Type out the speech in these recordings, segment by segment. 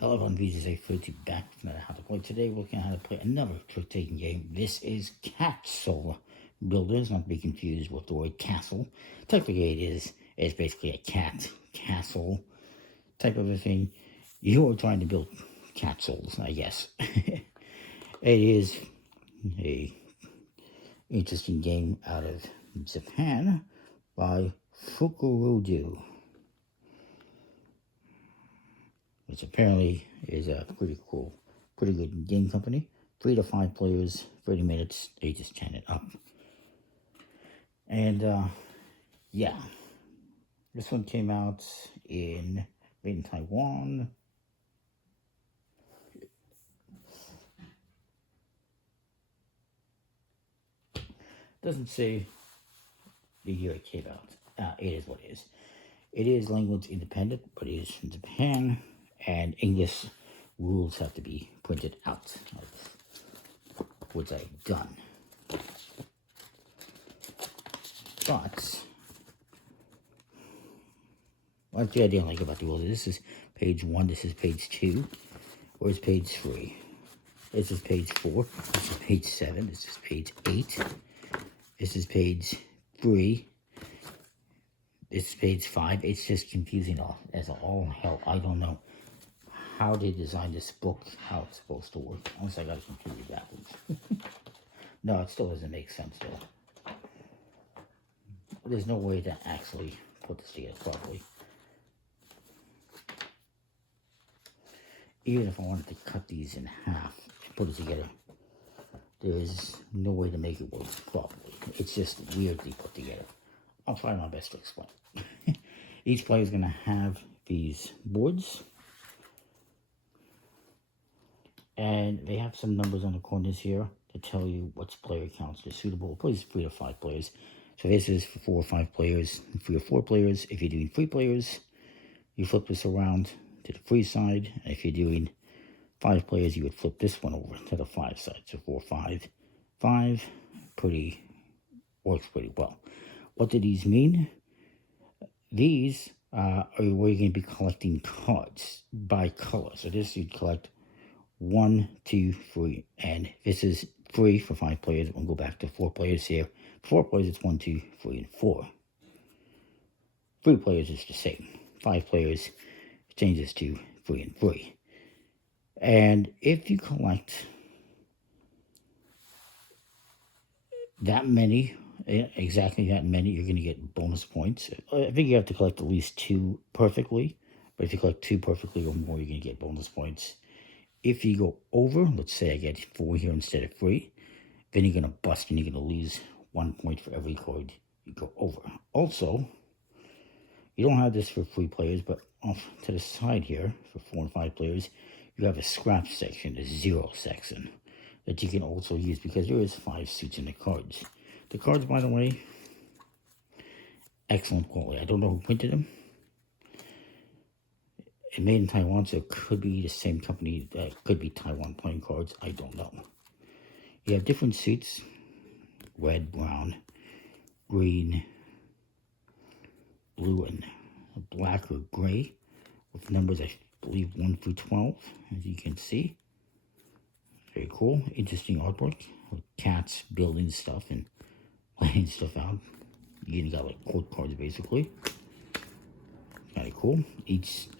Hello everyone, VJ Fruity back from How to Play. Today we're looking at how to play another trick-taking game. This is CATsle Builders, not to be confused with the word castle. Technically it's basically a cat castle type of a thing. You are trying to build castles, I guess. It is a interesting game out of Japan by Fukuroudou, which apparently is a pretty good game company. 3 to 5 players, 30 minutes, ages 10 and up. And yeah, this one came out made in Taiwan. Doesn't say the year it came out. It is what it is. It is language independent, but it is from Japan, and English rules have to be printed out, which I've done. But what's the idea I like about the rules? This is page 1, this is page 2, where's page 3? This is page 4, this is page 7, this is page 8, this is page 3, this is page 5. It's just confusing as all hell. I don't know how they designed this book, how it's supposed to work. Unless I got it completely backwards. No, it still doesn't make sense though. There's no way to actually put this together properly. Even if I wanted to cut these in half and put it together, there is no way to make it work properly. It's just weirdly put together. I'll try my best to explain. Each player is going to have these boards, and they have some numbers on the corners here to tell you which player counts as suitable. It plays 3 to 5 players. So this is for 4 or 5 players, 3 or 4 players. If you're doing 3 players, you flip this around to the 3 side. And if you're doing 5 players, you would flip this one over to the 5 side. So 4, 5, 5, works pretty well. What do these mean? These are where you're going to be collecting cards by color. So this you'd collect 1, 2, 3, and this is 3 for 5 players. We'll go back to 4 players here. 4 players, it's 1, 2, 3, and 4. 3 players is the same. 5 players changes to 3 and 3. And if you collect that many, exactly that many, you're going to get bonus points. I think you have to collect at least 2 perfectly, but if you collect 2 perfectly or more, you're going to get bonus points. If you go over, let's say I get 4 here instead of 3, then you're going to bust and you're going to lose 1 point for every card you go over. Also, you don't have this for 3 players, but off to the side here, for 4 and 5 players, you have a scrap section, a 0 section, that you can also use because there is 5 suits in the cards. The cards, by the way, excellent quality. I don't know who printed them. It's made in Taiwan, so it could be the same company that could be Taiwan playing cards. I don't know. You have different suits: red, brown, green, blue, and black or gray, with numbers, I believe, 1 through 12, as you can see. Very cool. Interesting artwork with cats building stuff and laying stuff out. You got like quote cards basically. Kind of cool.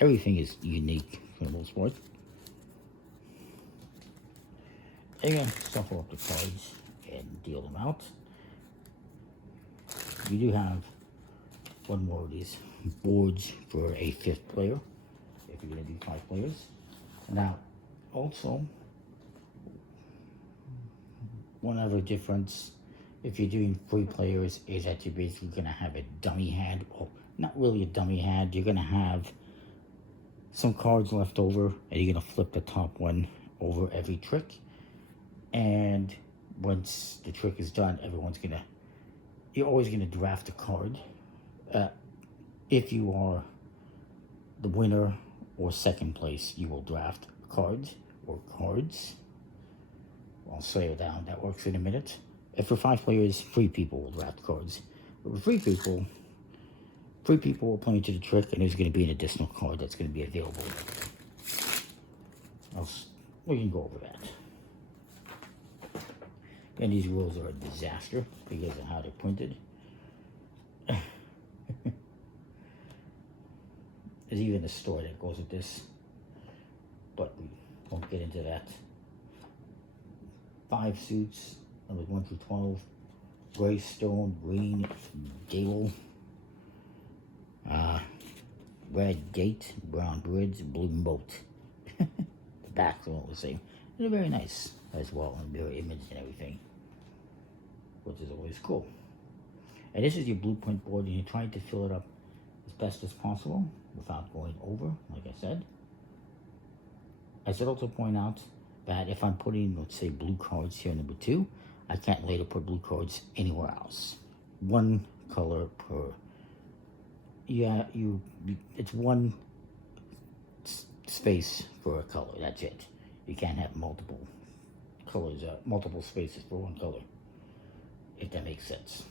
Everything is unique for the most part. And you're gonna shuffle up the cards and deal them out. You do have one more of these boards for a 5th player if you're gonna do 5 players. Now, also, one other difference if you're doing 3 players is that you're basically going to have a dummy hand. Well, not really a dummy hand. You're going to have some cards left over, and you're going to flip the top one over every trick. And once the trick is done, you're always going to draft a card. If you are the winner or 2nd place, you will draft cards or cards. I'll slow it down. That works in a minute. If for 5 players, 3 people will draft cards. But for 3 people, 3 people will play into the trick, and there's going to be an additional card that's going to be available. we can go over that. And these rules are a disaster because of how they're printed. There's even a story that goes with this, but we won't get into that. 5 suits, numbers 1 through 12. Gray stone, green gable, red gate, brown bridge, blue moat. The backs are all the same. They're very nice as well, and their image and everything, which is always cool. And this is your blueprint board, and you're trying to fill it up as best as possible without going over, like I said. I should also point out that if I'm putting, let's say, blue cards here, number 2, I can't later put blue cards anywhere else. One color per, it's one space for a color, that's it. You can't have multiple colors, multiple spaces for one color, if that makes sense.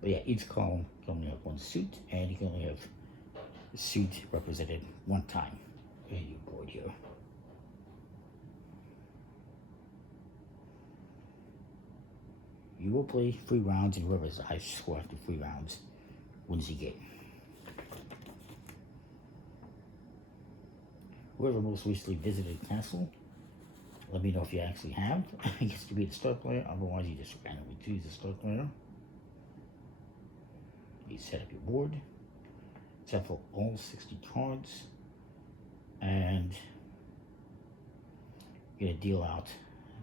But yeah, each column can only have one suit, and you can only have a suit represented one time in your board here. You will play 3 rounds, and whoever has the highest score after 3 rounds wins the game. Whoever most recently visited CATsle, let me know if you actually have. I guess to be the start player, otherwise you just randomly choose the start player. You set up your board, shuffle all 60 cards, and you're gonna deal out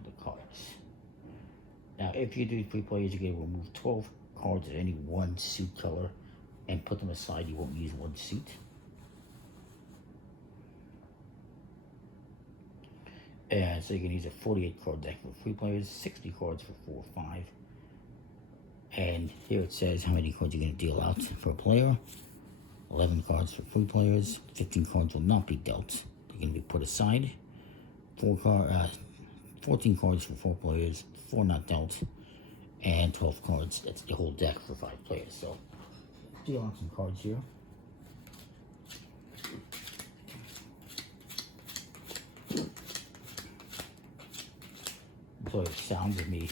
the cards. Now, if you do 3 players, you're gonna remove 12 cards of any one suit color and put them aside. You won't use one suit. And so you can use a 48 card deck for 3 players, 60 cards for 4 or 5. And here it says how many cards you're going to deal out for a player. 11 cards for 3 players, 15 cards will not be dealt. They're going to be put aside. 14 cards for 4 players, 4 not dealt, and 12 cards. That's the whole deck for 5 players. So, deal out some cards here. So it sounds of me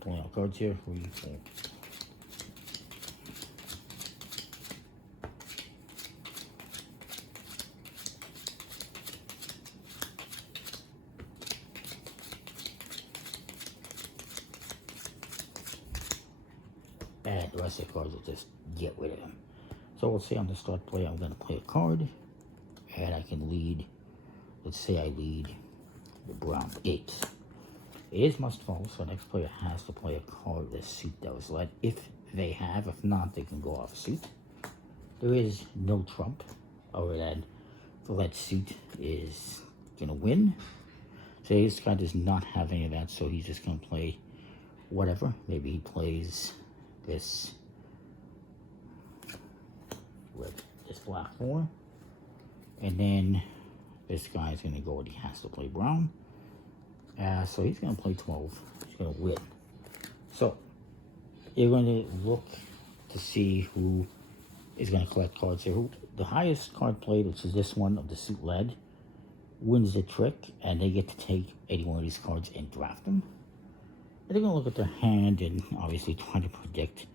pulling out cards here. 3, 4. And the rest of the cards will just get rid of them. So let's say I'm the start player, I'm going to play a card, and I can lead, let's say I lead the brown gate. It is must fall, so the next player has to play a card with a suit that was led, if they have. If not, they can go off suit. There is no trump, other than the led suit is going to win. So this guy does not have any of that, so he's just going to play whatever. Maybe he plays this with this black 4, and then this guy's going to go and he has to play brown. So he's going to play 12. He's going to win. So you're going to look to see who is going to collect cards here. The highest card played, which is this one of the suit lead, wins the trick, and they get to take any one of these cards and draft them. And they're going to look at their hand and obviously try to predict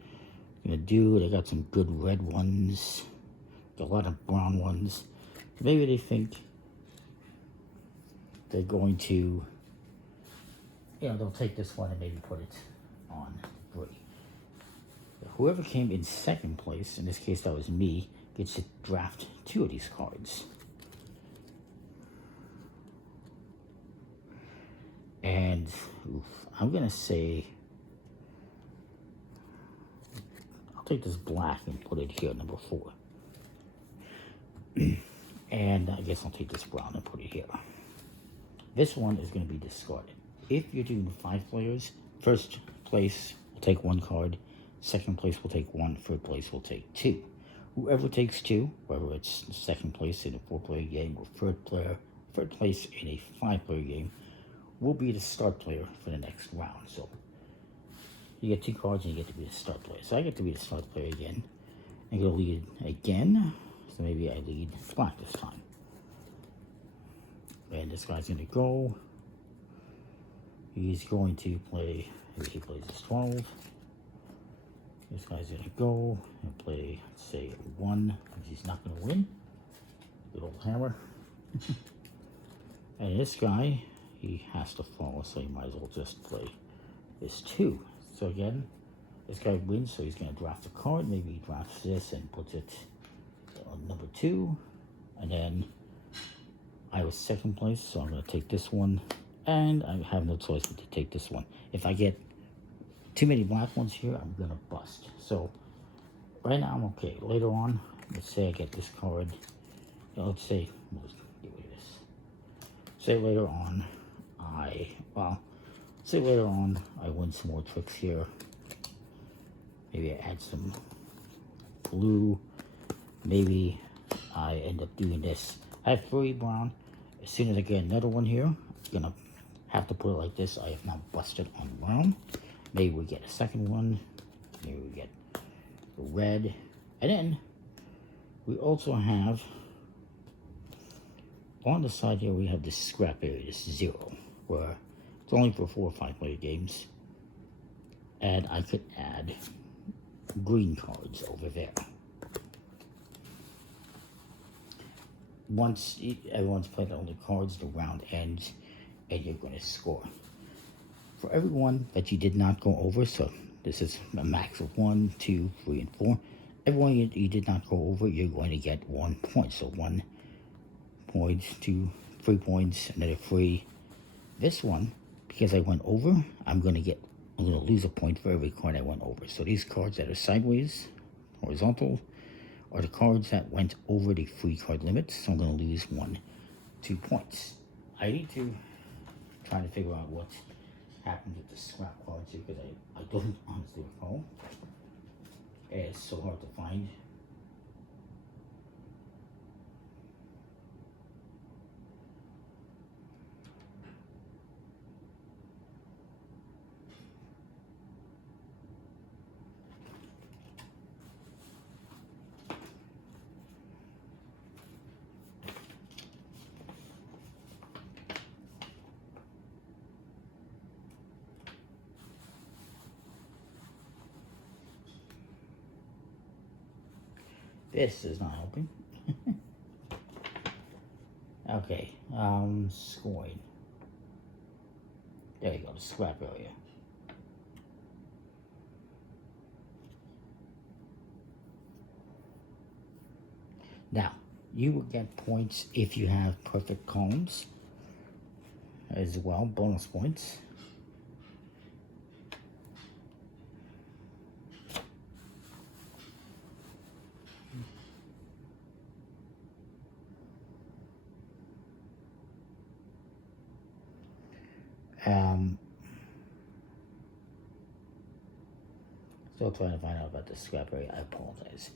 what they're going to do. They got some good red ones, got a lot of brown ones. Maybe they think they're going to, they'll take this one and maybe put it on 3. Whoever came in second place, in this case that was me, gets to draft 2 of these cards. And I'm going to say, I'll take this black and put it here, number 4. And I guess I'll take this brown and put it here. This one is going to be discarded. If you're doing 5 players, first place will take 1 card, second place will take 1, third place will take 2. Whoever takes 2, whether it's second place in a 4-player game or third place in a 5-player game, will be the start player for the next round. So you get 2 cards and you get to be the start player. So I get to be the start player again. I'm going to lead again. So So maybe I lead black this time. And this guy's going to go. He's going to play, maybe he plays his 12. This guy's going to go and play, let's say, 1, because he's not going to win. Good old hammer. And this guy, he has to fall, so you might as well just play this 2. So again, this guy wins, so he's going to draft a card. Maybe he drafts this and puts it on number 2. And then I was second place, so I'm going to take this one. And I have no choice but to take this one. If I get too many black ones here, I'm going to bust. So right now I'm okay. Later on, let's say I get this card. Let's say, let's get rid of this. Say later on, I win some more tricks here. Maybe I add some blue. Maybe I end up doing this. I have 3 brown. As soon as I get another one here, I'm gonna have to put it like this. I have now busted on brown. Maybe we get a second one. Maybe we get the red. And then we also have on the side here, we have this scrap area, this 0, where it's only for 4 or 5 player games. And I could add green cards over there. Once everyone's played all the cards, the round ends, and you're going to score. For everyone that you did not go over, so this is a max of 1, 2, 3, and 4. Everyone you did not go over, you're going to get 1 point. So 1 point, 2, 3 points, another 3. This one, because I went over, I'm going to lose a point for every card I went over. So these cards that are sideways, horizontal, are the cards that went over the free card limit. So I'm going to lose 1, 2 points. I need to try to figure out what happened with the scrap cards here, because I don't honestly recall. It's so hard to find. This is not helping. Okay, scoring. There you go, the scrap area. Now, you will get points if you have perfect columns as well, bonus points. Still trying to find out about the scrap area. I apologize.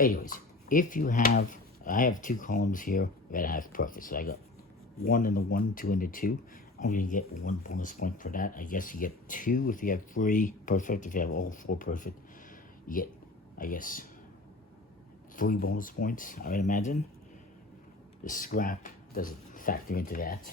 Anyways, if you have, I have 2 columns here that I have perfect. So I got 1 in the 1, 2 in the 2. I'm going to get 1 bonus point for that. I guess you get 2 if you have 3 perfect. If you have all 4 perfect, you get, I guess, 3 bonus points, I would imagine. The scrap doesn't factor into that.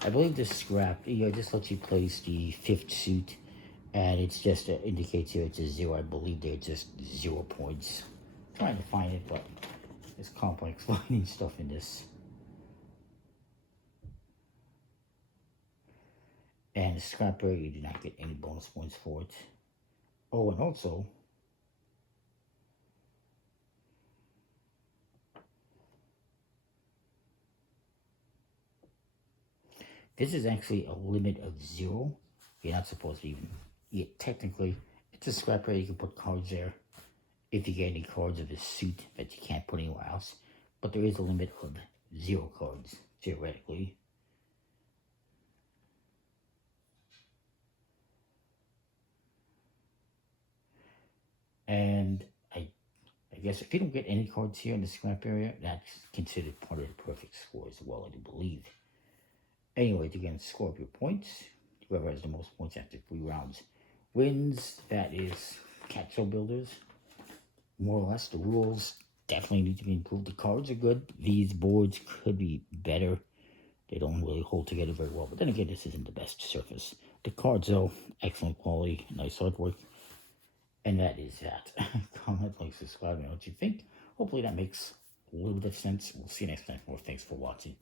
I believe this scrap, just lets you place the 5th suit, and it's just indicates here it's a 0. I believe they're just 0 points. I'm trying to find it, but it's complex finding stuff in this. And the scrap area, you do not get any bonus points for it. Oh, and also, this is actually a limit of 0. You're not supposed to even, technically, it's a scrap area. You can put cards there if you get any cards of this suit that you can't put anywhere else. But there is a limit of 0 cards, theoretically. And I guess if you don't get any cards here in the scrap area, that's considered part of the perfect score as well, I do believe. Anyway, to get score up your points, you Whoever has the most points after 3 rounds wins. That is CATsle Builders. More or less, the rules definitely need to be improved. The cards are good. These boards could be better. They don't really hold together very well. But then again, this isn't the best surface. The cards, though, excellent quality, nice artwork. And that is that. Comment, like, subscribe, and what you think. Hopefully that makes a little bit of sense. We'll see you next time. Thanks for watching.